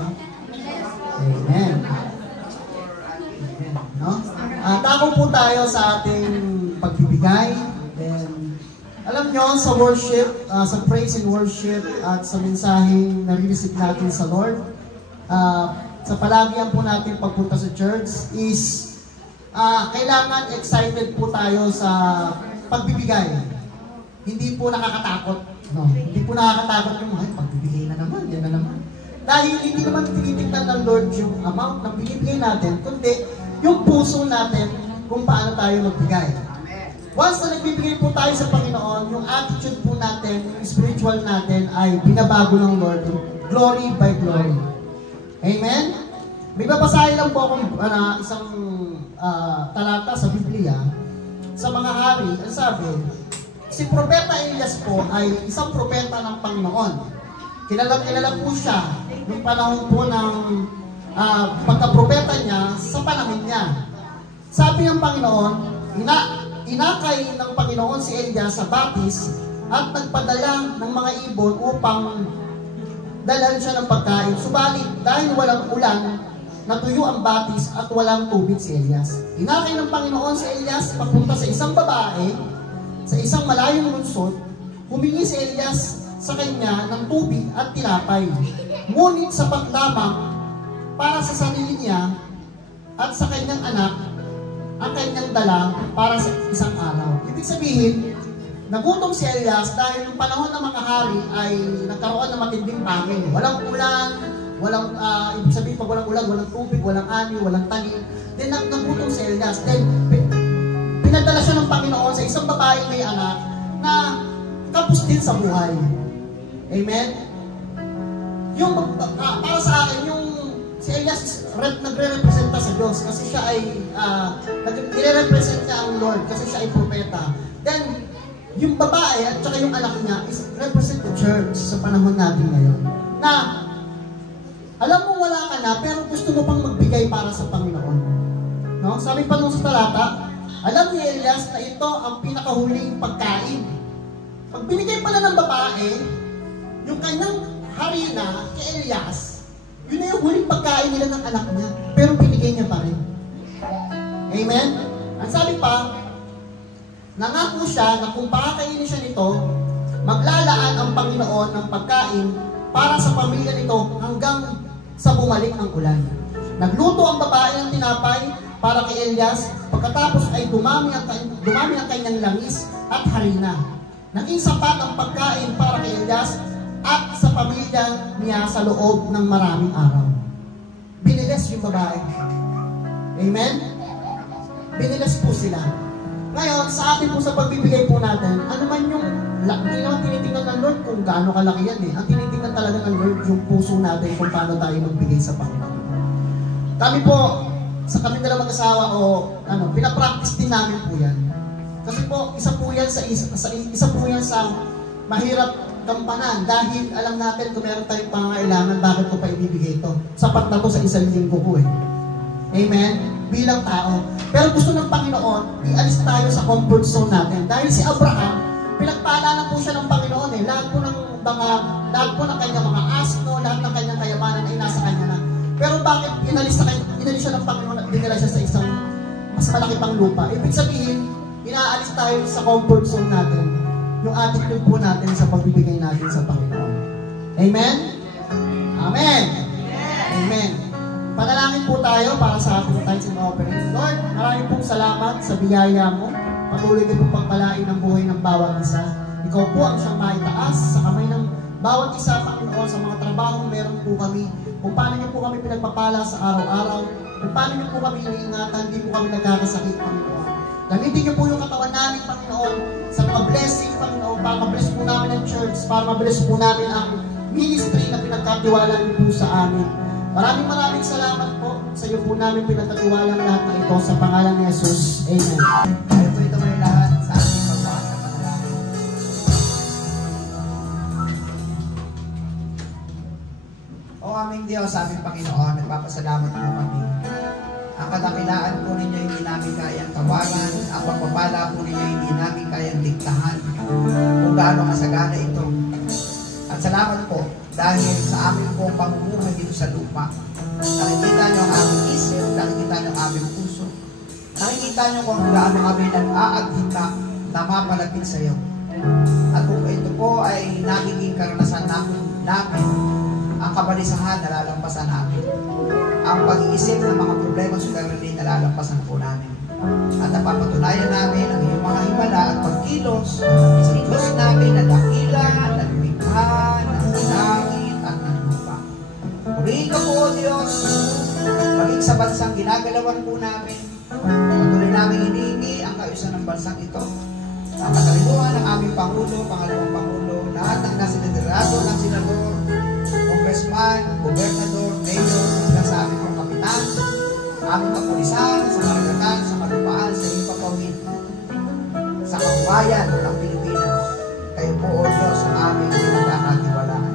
Amen. No? Tako po tayo sa ating pagbibigay. And alam nyo, sa worship, sa praise and worship, at sa mensaheng nare-receive natin sa Lord, sa palagyan po natin pagpunta sa church is kailangan excited po tayo sa pagbibigay. Hindi po nakakatakot. No? Hindi po nakakatakot yung pagbibigay na naman, yan na naman. Dahil hindi naman tinitignan ng Lord yung amount na binibigay natin, kundi yung puso natin kung paano tayo magbigay. Once na nagbibigay po tayo sa Panginoon, yung attitude po natin, yung spiritual natin ay binabago ng Lord, glory by glory. Amen? May babasahin lang po akong isang talata sa Biblia. Sa mga hari, ang sabi, si Propeta Elias po ay isang propeta ng Panginoon. Kilala po siya yung panahon po ng pagka-propeta niya sa panahon niya. Sabi ng Panginoon, inakay ng Panginoon si Elias sa batis at nagpadala ng mga ibon upang dalan siya ng pagkain. Subalit, dahil walang ulan, natuyo ang batis at walang tubig si Elias. Inakay ng Panginoon si Elias papunta sa isang babae, sa isang malayong lungsod. Humingi si Elias sa kanya ng tubig at tinapay. Ngunit sapat lamang para sa sarili niya at sa kanyang anak ang kanyang dala para sa isang araw. Ibig sabihin, nagutom si Elias dahil yung panahon ng mga hari ay nagkaroon ng matinding pangin. Walang ulan, ibig sabihin pag walang ulan, walang tubig, walang ani, walang tanim. Then nagutom si Elias. Then pinadala siya ng Panginoon sa isang babae may anak na kapos din sa buhay. Amen? Yung, para sa akin, yung si Elias nagre-representa sa Diyos kasi siya ay nagre-represent niya ang Lord kasi siya ay propeta. Then, yung babae at saka yung anak niya is represent the church sa panahon natin ngayon. Na, alam mo wala ka na, pero gusto mo pang magbigay para sa Panginoon. No? Sabi pa nung sa talata, alam ni Elias na ito ang pinakahuling pagkain. Pag binigay pala ng babae, yung kanyang harina kay Elias, yun na yung huling pagkain nila ng anak niya, pero binigay niya pa rin. Amen? Ang sabi pa, nangako siya na kung pakakainin siya nito, maglalaan ang Panginoon ng pagkain para sa pamilya nito hanggang sa bumalik ang ulan. Nagluto ang babae ng tinapay para kay Elias, pagkatapos ay dumami ang kanyang langis at harina. Naging sapat ang pagkain para kay Elias at sa pamilya niya sa loob ng maraming araw. Biniles yung babae. Amen? Biniles po sila. Ngayon, sa atin po sa pagbibigay po natin, ano man yung, hindi naman tinitingnan ng Lord kung gaano kalaki yan eh. Ang tinitingnan talaga ng Lord yung puso natin kung paano tayo magbigay sa Panginoon. Kami po, sa kami dalawang mag-asawa pinapractice din namin po yan. Kasi po, isa po yan sa mahirap kampanan dahil alam natin kung meron tayong pangangailangan, bakit ko pa ibibigay ito? Sapat na to sa isang linggo ko eh. Amen? Bilang tao. Pero gusto ng Panginoon, ialis tayo sa comfort zone natin. Dahil si Abraham, pinagpala na po siya ng Panginoon eh. Lahat po ng kanyang mga asno, lahat ng kanyang kayamanan ay nasa kanya na. Pero bakit inalis siya ng Panginoon at dinala siya sa isang mas malaki pang lupa? Ibig sabihin, inaalis tayo sa comfort zone natin, yung attitude po natin sa pagbibigay natin sa Panginoon. Amen? Amen! Amen! Panalangin po tayo para sa ating tithes and offering. Lord, maraming pong salamat sa biyaya mo. Patuloy ka pong pagpalain ng buhay ng bawat isa. Ikaw po ang siyang maitaas sa kamay ng bawat isa, Panginoon, sa mga trabahong meron po kami. Kung paano niyo po kami pinagpapala sa araw-araw. Kung paano niyo po kami iniingatan, hindi po kami nagkakasakit, Panginoon. Gamitin niyo po yung katawan namin, Panginoon, sa mga blessing, Panginoon, para mabless po namin ang church, para mabless po namin ang ministry na pinagkatiwala niyo po sa amin. Maraming salamat po sa iyo po namin pinagkatiwala ang lahat ng ito sa pangalan ni Jesus. Amen. Tayo po ito may lahat sa ating pagbukas na panalangin. O aming Diyos, aming Panginoon, nagpapasalamat po kami. Ang kadakilaan po ninyo hindi namin kayang tawagan, ang pagpapala po ninyo hindi namin kayang diktahan kung gaano kasagana ito. At salamat po dahil sa amin pong pamumuhay dito sa lupa. Nakikita niyo ang aming isip, nakikita niyo ang aming puso, nakikita niyo kung gaano kami nag-aaghita na mapalapit sa iyo. At kung ito po ay nagiging karanasan namin, ang kabalisahan nalalampasan namin. Ang pag-iisip ng mga problema sa suliranin nalalampasan po namin. At napapatunayan namin ang iyong mga himala at pagkilos sa Diyos namin na dakila, na lumikha, ng langit at ng lupa. Purihin ka po, O Diyos, maging sa bansang ginagalawan po namin. Patuloy namin hinihingi ang kaayusan ng bansang ito. Ang katalinuhan ng aming Pangulo, Pangalawang Pangulo, lahat ng nasa liderato ng senador, congressman, gobernador, mayor, hanggang sa aming pong kapitan, aming kapulisan, sa karagatan, sa kalupaan, sa ipapawid, sa kabuhayan ng Pilipinas. Kayo po, O Diyos, ang aming pinagkakatiwalaan.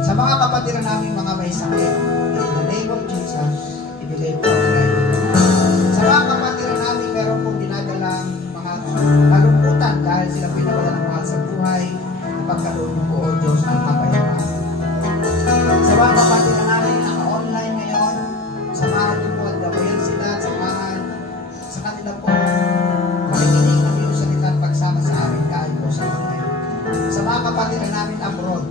Sa mga kapatiran namin mga may sakit, in the name of Jesus, ibigay po ang kayo. Sa mga kapatiran namin, meron pong ginagalang mga kalungkutan dahil sila pinawala ng mahal sa buhay, napagkaroon po, O Diyos, ng kapayapaan. Sa mga kapatiran namin naka-online ngayon, samahan niyo po at gabayan sila at samahan sa kanila po makikinig ng iyong salita at pagsama sa amin kahit po sa online. Sa mga kapatiran namin abroad,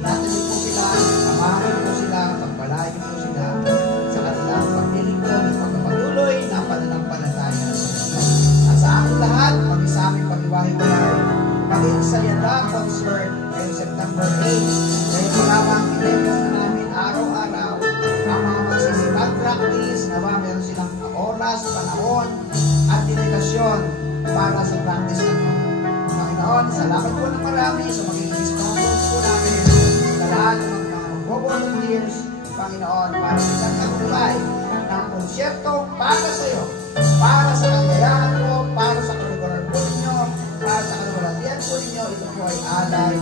inatuloy po sila, samahan po sila, pagpalain po sila sa kanilang paglilingkod, pagpapatuloy ng pananampalataya. At sa amin lahat, pag sa aming pag-iwahiwalay, maging sa Yada Concert ngayong September 8, dahil po lamang pinag-iwan namin araw-araw ang mga magsisipag practice na ba meron silang oras, panahon, at dedikasyon para sa practice na ito. Panginoon, salamat po ng marami sa magiging sponsors po namin sa lahat ng mga volunteers, Panginoon, para sa isang kakulay ng konsyerto para sa iyo, para sa kagayahan mo, para sa kalugaran po ninyo, para sa kalugaratian po ninyo, ito po ay alay